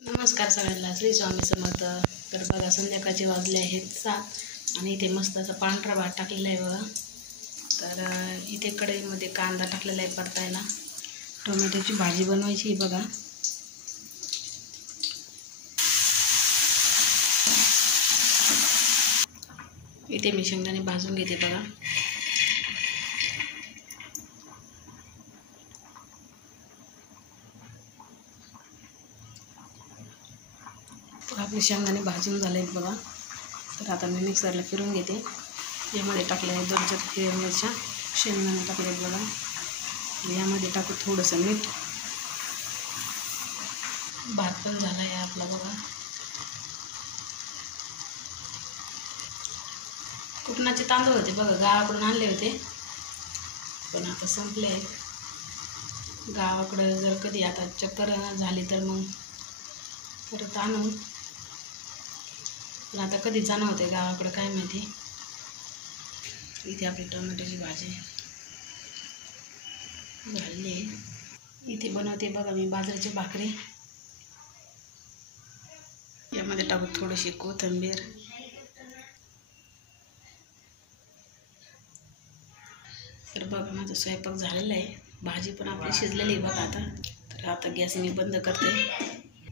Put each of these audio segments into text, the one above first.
नमस्कार सगळ्यांना, श्री स्वामी समर्थ. तर बघा, संध्याकाळचे वाजले आहेत 7 आणि इथे मस्त असा पांढरा भात टाकलेला आहे बघा. तर इथे कढईमध्ये कांदा टाकलेला आहे परतायला. टोमॅटोची भाजी बनवायची बघा. इथे मी शेंगदाणे भाजून घेते बघा. आपले शेंगदाणे भाजून झाले आहेत बघा. तर आता मी मिक्सरला फिरून घेते. यामध्ये टाकले आहे 2-4 हिरव्या मिरच्या, शेंगदाणे टाकले आहेत बघा. यामध्ये टाकू थोडंसं मीठ. भात पण झाला आहे आपला बघा. कुटनाचे तांदूळ होते बघा, गावाकडून आणले होते, पण आता संपले आहेत. गावाकडं जर कधी आता चक्कर झाली तर मग परत आणून, पण आता कधी जाणं होते गावाकडं काय माहिती. इथे आपली टोमॅटोची भाजी झाली. इथे बनवते बघा मी बाजरीची भाकरी. यामध्ये टाकू थोडीशी कोथिंबीर. तर बघा, माझा स्वयंपाक झालेला आहे. भाजी पण आपली शिजलेली आहे बघा आता. तर आता गॅस मी बंद करते.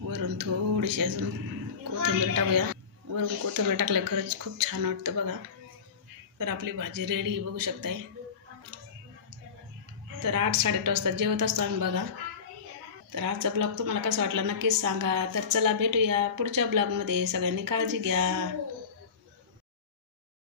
वरून थोडीशी अजून कोथिंबीर टाकूया. वरून कोथिंबीर टाकल्या खरंच खूप छान वाटतं बघा. तर आपली भाजी रेडी बघू शकताय. तर 8-8:30 वाजता जेवत असतो आम्ही बघा. तर आजचा ब्लॉग तुम्हाला कसा वाटला नक्कीच सांगा. तर चला भेटूया पुढच्या ब्लॉगमध्ये. सगळ्यांनी काळजी घ्या.